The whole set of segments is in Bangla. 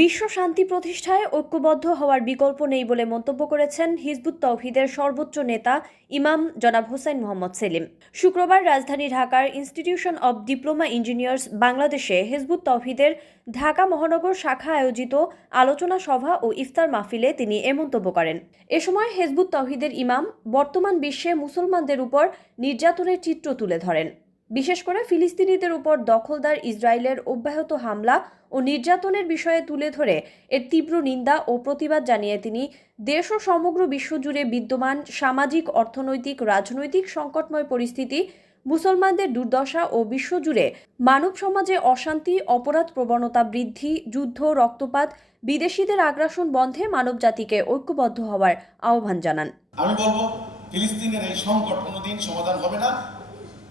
বিশ্ব শান্তি প্রতিষ্ঠায় ঐক্যবদ্ধ হওয়ার বিকল্প নেই বলে মন্তব্য করেছেন হিজবুত তৌহিদের সর্বোচ্চ নেতা ইমাম জনাব হোসাইন মোহাম্মদ সেলিম। শুক্রবার রাজধানী ঢাকার ইনস্টিটিউশন অব ডিপ্লোমা ইঞ্জিনিয়ার্স বাংলাদেশে হিজবুত তৌহিদের ঢাকা মহানগর শাখা আয়োজিত আলোচনা সভা ও ইফতার মাহফিলে তিনি এ মন্তব্য করেন। এ সময় হিজবুত তৌহিদের ইমাম বর্তমান বিশ্বে মুসলমানদের উপর নির্যাতনের চিত্র তুলে ধরেন। বিশেষ করে ফিলিস্তিনিদের উপর দখলদার ইসরায়েলের অব্যাহত হামলা ও নির্যাতনের বিষয়ে তুলে ধরে এর তীব্র নিন্দা ও প্রতিবাদ জানিয়ে তিনি দেশ ও সমগ্র বিশ্বজুড়ে বিদ্যমান সামাজিক, অর্থনৈতিক, রাজনৈতিক সংকটময় পরিস্থিতি, মুসলমানদের দুর্দশা ও বিশ্বজুড়ে মানব সমাজে অশান্তি, অপরাধ প্রবণতা বৃদ্ধি, যুদ্ধ, রক্তপাত, বিদেশিদের আগ্রাসন বন্ধে মানবজাতিকে ঐক্যবদ্ধ হওয়ার আহ্বান জানান। আমি বলবো, ফিলিস্তিনের এই সংকট কোনোদিন সমাধান হবে না।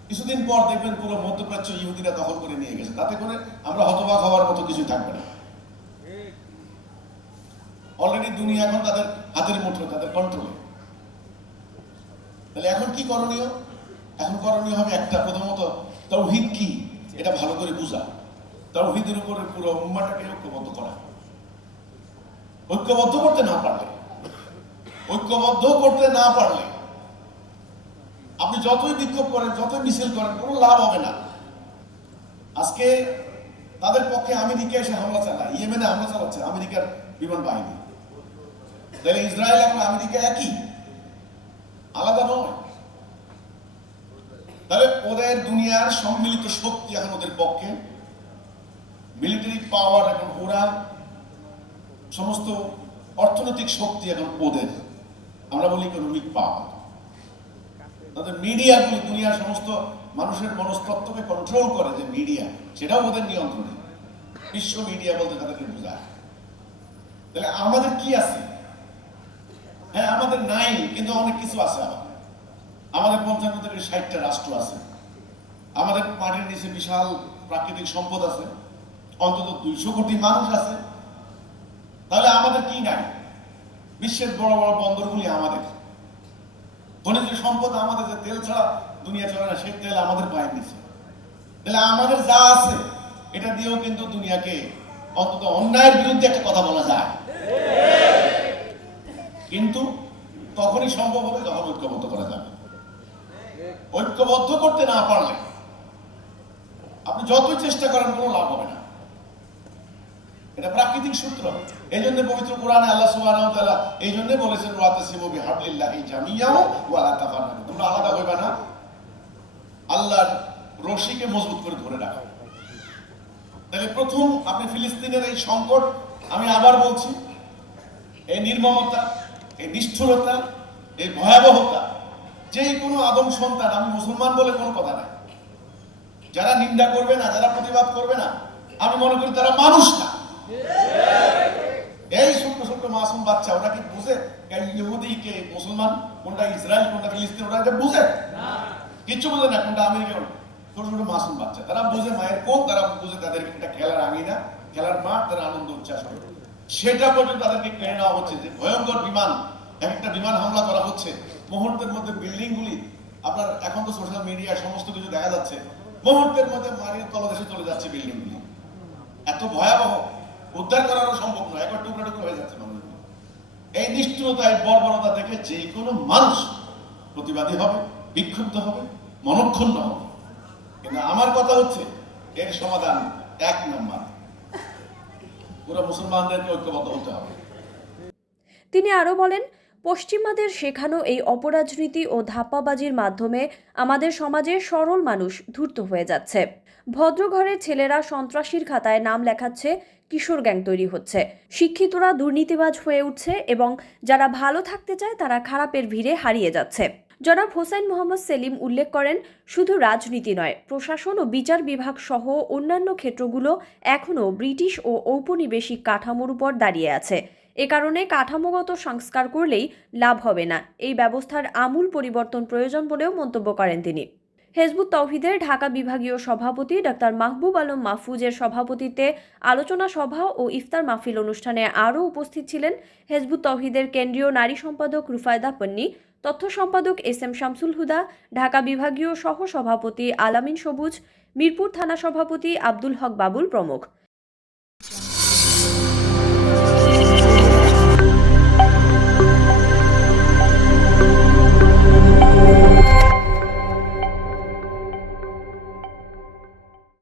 কিছুদিন পর দেখবেন পুরো মধ্যপ্রাচ্য ইহুদিরা দখল করে নিয়ে গেছে, তাতে করে আমরা হতবাক হওয়ার মতো কিছু থাকবে না। অলরেডি দুনিয়া এখন তাদের হাতের মুঠো, তাদের কন্ট্রোলে। তাহলে এখন কি করণীয়? এখন করণীয় হবে একটা, প্রথমত তাওহীদ কি এটা ভালো করে বুঝা, তাওহীদের উপরে পুরো উম্মাহটাকে ঐক্যবদ্ধ করা। ঐক্যবদ্ধ করতে না পারলে আপনি যতই বিক্ষোভ করেন, যতই মিছিল করেন, কোনো লাভ হবে না। আজকে তাদের পক্ষে আমেরিকা এসে হামলা চালায়, ইয়েমেনে হামলা চালাচ্ছে আমেরিকার বিমান বাহিনী। তাহলে ইসরায়েল এবং আমেরিকা একই, আলাদা নয়। তাহলে ওদের দুনিয়ার সম্মিলিত শক্তি এখন ওদের পক্ষে, মিলিটারি পাওয়ার এখন ওরা, সমস্ত অর্থনৈতিক শক্তি এখন ওদের, আমরা বলি ইকোনমিক পাওয়ার। তাদের মিডিয়াগুলি দুনিয়ার সমস্ত মানুষের মনস্তত্ত্বকে কন্ট্রোল করে, যে মিডিয়া, সেটাও ওদের নিয়ন্ত্রণে। বিশ্ব মিডিয়া বলতে তাদেরকে বোঝায়। তাহলে আমাদের কি আছে? হ্যাঁ, আমাদের নাই, কিন্তু অনেক কিছু আছে। আমাদের 55 থেকে 60টা রাষ্ট্র আছে। আমাদের মাটির নিচে বিশাল প্রাকৃতিক সম্পদ আছে, অন্তত 200 কোটি মানুষ আছে। তাহলে আমাদের কি নাই? বিশ্বের বড় বড় বন্দরগুলি আমাদের, খনিজ সম্পদ আমাদের, যে তেল ছাড়া দুনিয়া চলে না, সেই তেল আমাদের পায়ের নিচে। তাহলে আমাদের যা আছে এটা দিয়েও কিন্তু দুনিয়াকে অন্তত অন্যায়ের বিরুদ্ধে একটা কথা বলা যায়। কিন্তু তখনই সম্ভব হবে যখন ঐক্যবদ্ধ করা যাবে। ঐক্যবদ্ধ করতে না পারলে আপনি যতই চেষ্টা করেন কোনো লাভ হবে না। এটা প্রাকৃতিক সূত্র। এই জন্য পবিত্র কোরআনে আল্লাহ সুবহানাহু ওয়া তাআলা এই জন্য বলেছেন, ওয়াতাসিমু বিহাবলিল্লাহি জামিআন ওয়া লা তাফাররাকু, তোমরা আলাদা হইবা না, আল্লাহর রশিকে মজবুত করে ধরে রাখো। তাহলে প্রথম আপনি ফিলিস্তিনের এই সংকট, আমি আবার বলছি, এই নির্মমতা, এই নিষ্ঠুরতা, এই ভয়াবহতা, যে কোনো আদম সন্তান, আমি মুসলমান বলে কোনো কথা নাই, যারা নিন্দা করবে না, যারা প্রতিবাদ করবে না, আমি মনে করি তারা মানুষ না। এই ছোট্ট ছোট্ট মাসুম বাচ্চা, ওরা কি বুঝে ইহুদি কে মুসলমান, কোনটা ইসরায়েল, কোনটা ফিলিস্তিন? ওরা এটা বুঝে কিচ্ছু বুঝে না। কোনটা আমেরিকা? ছোট ছোট মাসুম বাচ্চা, তারা বুঝে মায়ের কোন, তারা বুঝে তাদের একটা খেলার আঙিনা, খেলার মাঠ, তারা আনন্দ উচ্ছ্বাস করে। সেটা পর্যন্ত তাদেরকে কেড়ে নেওয়া হচ্ছে। যে ভয়ঙ্কর বিমান, একটা বিমান হামলা করা হচ্ছে, মুহূর্তের মধ্যে বিল্ডিং গুলি, আপনার এখন তো সোশ্যাল মিডিয়া সমস্ত কিছু দেখা যাচ্ছে, মুহূর্তের মধ্যে মাটির তলদেশে চলে যাচ্ছে বিল্ডিং গুলি। এত ভয়াবহ, উদ্ধার করারও সম্ভব নয়, একবার টুকরা টুকরো হয়ে যাচ্ছে মানুষ। এই নিষ্ঠুরতা, এই বর্বরতা দেখে যে কোনো মানুষ প্রতিবাদী হবে, বিক্ষুব্ধ হবে, মনক্ষুণ্ণ হবে। কিন্তু আমার কথা হচ্ছে, এর সমাধান এক নম্বর, পুরো মুসলমানদেরকে ঐক্যবদ্ধ হতে হবে। তিনি আরও বলেন, পশ্চিমাদের শেখানো এই অপরাজনীতি ও ধাপ্পাবাজির মাধ্যমে আমাদের সমাজে সরল মানুষ ধূর্ত হয়ে যাচ্ছে। ভদ্রঘরের ছেলেরা সন্ত্রাসীর খাতায় নাম লেখাচ্ছে, কিশোর গ্যাং তৈরি হচ্ছে, শিক্ষিতরা দুর্নীতিবাজ হয়ে উঠছে এবং যারা ভালো থাকতে চায় তারা খারাপের ভিড়ে হারিয়ে যাচ্ছে। জনাব হোসাইন মোহাম্মদ সেলিম উল্লেখ করেন, শুধু রাজনীতি নয়, প্রশাসন ও বিচার বিভাগ সহ অন্যান্য ক্ষেত্রগুলো এখনও ব্রিটিশ ও ঔপনিবেশিক কাঠামোর উপর দাঁড়িয়ে আছে। এ কারণে কাঠামোগত সংস্কার করলেই লাভ হবে না, এই ব্যবস্থার আমূল পরিবর্তন প্রয়োজন বলেও মন্তব্য করেন তিনি। হিজবুত তৌহিদের ঢাকা বিভাগীয় সভাপতি ডাক্তার মাহবুব আলম মাহফুজের সভাপতিত্বে আলোচনা সভা ও ইফতার মাহফিল অনুষ্ঠানে আরও উপস্থিত ছিলেন হিজবুত তৌহিদের কেন্দ্রীয় নারী সম্পাদক রুফায়দা পন্নী, তথ্য সম্পাদক SM শামসুল হুদা, ঢাকা বিভাগীয় সহ সভাপতি আলামিন সবুজ, মিরপুর থানা সভাপতি আব্দুল হক বাবুল প্রমুখ।